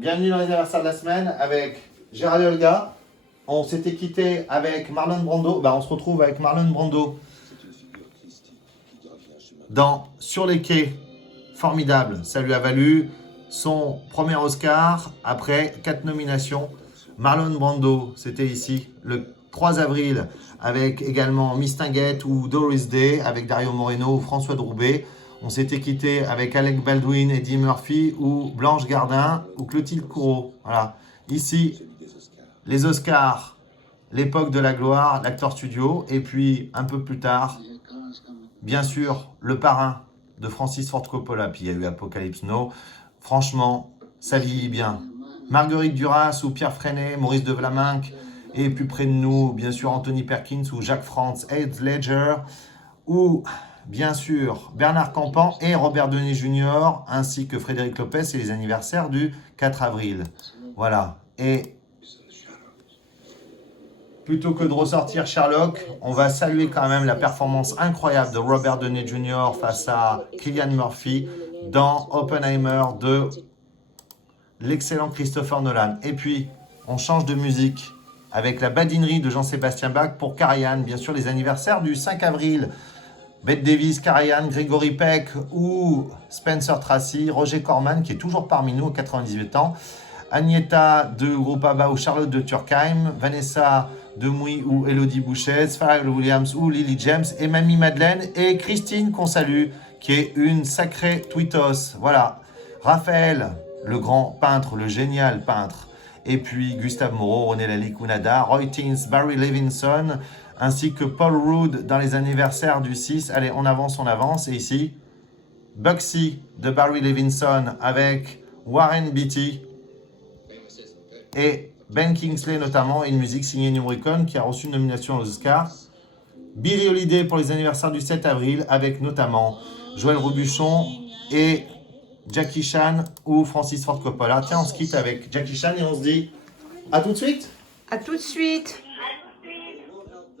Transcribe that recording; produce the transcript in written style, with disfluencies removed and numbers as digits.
Bienvenue dans les anniversaires de la semaine avec Gérald et Olga. On s'était quitté avec Marlon Brando. On se retrouve avec Marlon Brando dans Sur les quais. Formidable. Ça lui a valu son premier Oscar après 4 nominations. Marlon Brando, c'était ici le 3 avril avec également Mistinguett ou Doris Day avec Dario Moreno ou François Droubet. On s'était quitté avec Alec Baldwin, Eddie Murphy ou Blanche Gardin ou Clotilde Courreau. Voilà. Ici, les Oscars, l'époque de la gloire, l'acteur studio. Et puis, un peu plus tard, bien sûr, le parrain de Francis Ford Coppola. Puis il y a eu Apocalypse Now. Franchement, ça vieillit bien. Marguerite Duras ou Pierre Freinet, Maurice de Vlaminck. Et plus près de nous, bien sûr, Anthony Perkins ou Jacques Frantz, Heath Ledger. Ou, bien sûr, Bernard Campan et Robert Downey Jr. ainsi que Frédéric Lopez et les anniversaires du 4 avril. Voilà. Et plutôt que de ressortir Sherlock, on va saluer quand même la performance incroyable de Robert Downey Jr. face à Cillian Murphy dans Oppenheimer de l'excellent Christopher Nolan. Et puis, on change de musique avec la badinerie de Jean-Sébastien Bach pour Karajan, bien sûr les anniversaires du 5 avril. Bette Davis, Karajan, Gregory Peck ou Spencer Tracy, Roger Corman qui est toujours parmi nous à 98 ans, Agnetha de Groupe ABBA ou Charlotte de Turckheim, Vanessa Demouy ou Elodie Bouchez, Pharrell Williams ou Lily James et Mamie Madeleine et Christine qu'on salue qui est une sacrée tweetos. Voilà, Raphaël, le grand peintre, le génial peintre, et puis Gustave Moreau, René Lalique-Ounada, Roy Teens, Barry Levinson, ainsi que Paul Rudd dans les anniversaires du 6. Allez, on avance. Et ici, Bugsy de Barry Levinson avec Warren Beatty et Ben Kingsley notamment, et une musique signée Ennio Morricone qui a reçu une nomination aux Oscars. Billie Holiday pour les anniversaires du 7 avril avec notamment Joël Robuchon et Jackie Chan ou Francis Ford Coppola. Tiens, on se quitte avec Jackie Chan et on se dit à tout de suite. À tout de suite.